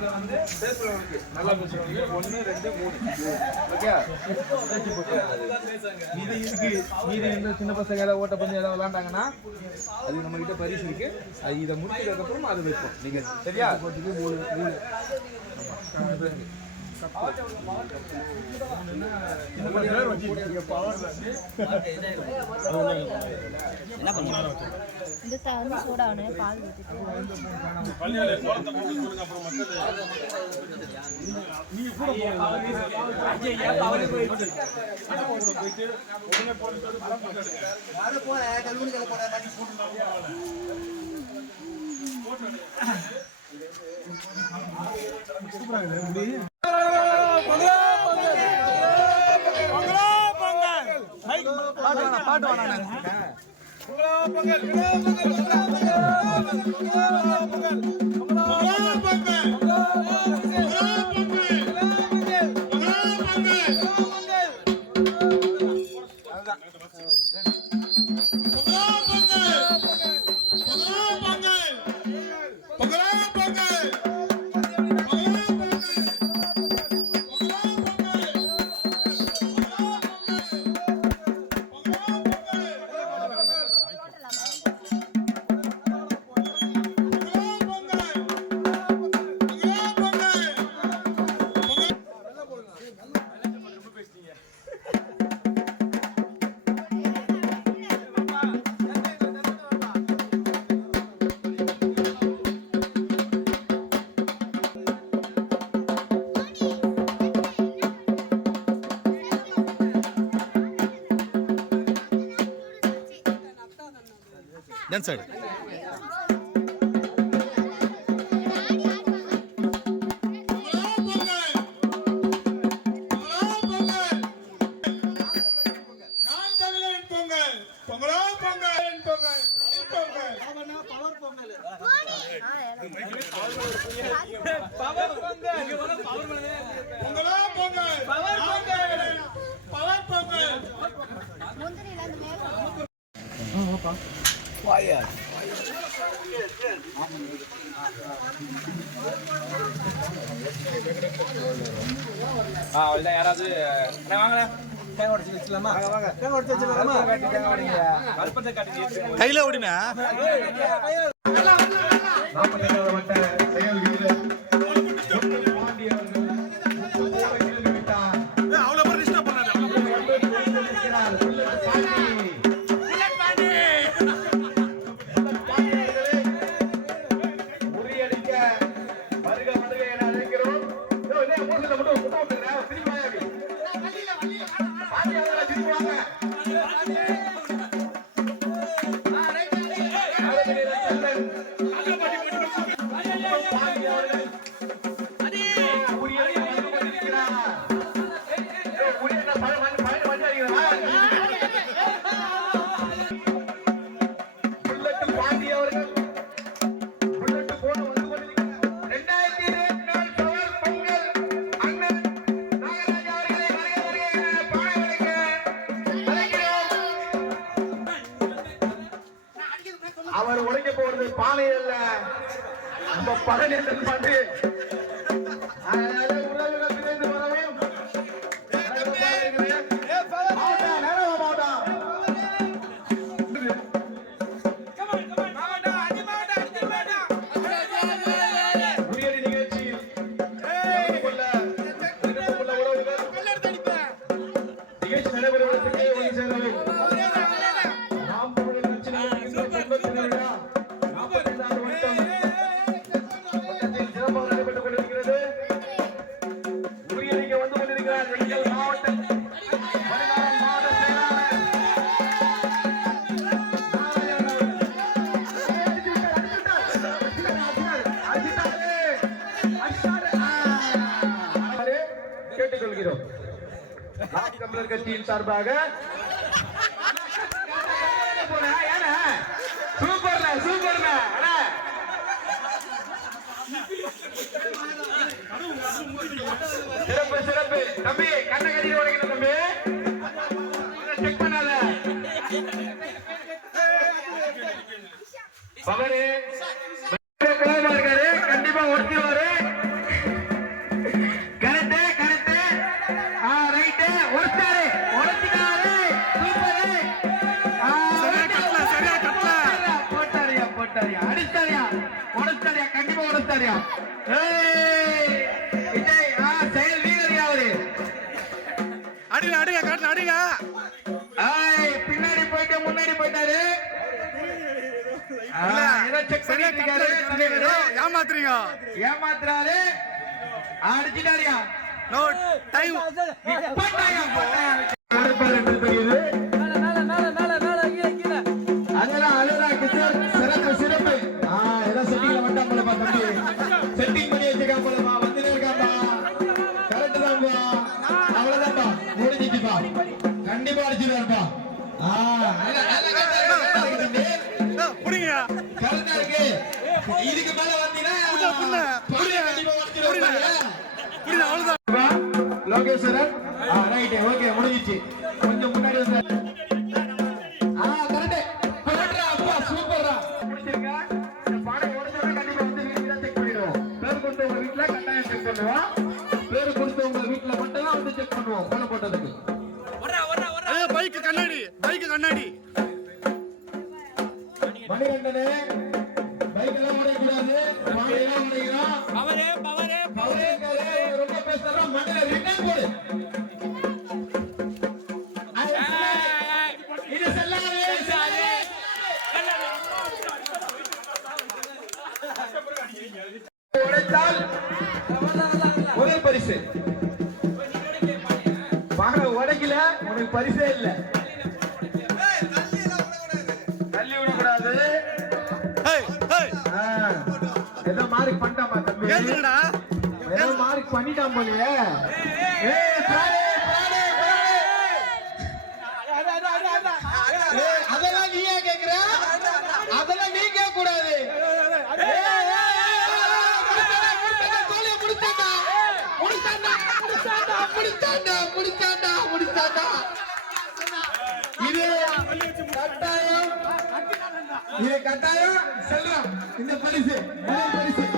பேப்பர்ல வந்து பேப்பர்ல இருக்கு நல்லா பேசுறவங்க. ஒன்று ரெண்டு மூணு. ஓகே? இது இருக்கு. மீதி இந்த சின்ன பசங்க ஏதாவது ஓட்ட பண்ணி ஏதாவது விளாண்டாங்கன்னா அது நம்ம கிட்ட பரிசு இருக்கு. அது இதை முடிச்சதுக்கப்புறம் அது வைப்போம். நீங்க சரியா? போட்டுக்கு மூணு மூணு இந்த த- வந்து சூடாகணும் பால் போட்டு मगर பொங்கலோ பொங்கல் பவர் பொங்கல் மேலே ஆ அவ்வளோதான் யாராவது? அண்ணே, வாங்கண்ணே. தேங்காய் உடச்சி வச்சுலாமா தேங்காய் உடச்சி வச்சுலாமா காட்டி தேங்காய் உடைங்க. கருப்பத்தை காட்டி கையில ஓடினா? Спасибо. பாலை அல்ல நம்ம பழனி பாட்டு தமிழர் கட்சியின் சார்பாக. சூப்பர்ல சூப்பர்ல. சிறப்பு சிறப்பு. தம்பி கண்ண கட்டி உடைக்கணும் தம்பி. செக் பண்ணாத. பவரு. ஏய் விஜய் ஆ செயல் வீரரியா அவரு. அடிங்க அடிங்க காட்டு அடிங்க. ஏய் பின்னாடி போயிட்டு முன்னாடி போயிட்டாரு. ஏமாத்துறீங்க. ஏமாத்துறாரு. அடிச்சிட்டாரியா? நோ டைம் போட்டாயா போட்டாயா இதுக்கு மேல வந்தீங்கன்னா அவ்வளவுதான். லோகேஸ்வரன். ஆ ரைட் ஓகே முடிஞ்சிச்சு. கொஞ்சம் முன்னாடி வந்து. பேர் கொடுத்தவங்க வீட்டுல மட்டும் தான் வந்து செக் பண்ணுவோம் கோல போட்டதுக்கு. பைக் கண்ணாடி பைக் கண்ணாடி. மணிகண்டனே உடையக்கூடாது பவரே பவரே ரொம்ப ரிட்டர்ன் போடு. இது செல்லாது. உடைத்தால் முதல் பரிசு. வாங்க உடைக்கல. உனக்கு பரிசே இல்ல. கேளுங்கடா ஏதோ மார்க் பண்ணிட்டான் போலயே. ஏய் பிராடே பிராடே பிராடே அதெல்லாம் நீ ஏன் கேக்குற? அதெல்லாம் நீ கேட்க கூடாது முடிச்சாண்டா, முடிச்சாண்டா, முடிச்சாண்டா. இது கட்டாயம். இது கட்டாயம். செல்லும் இந்த பரிசு பரிசு.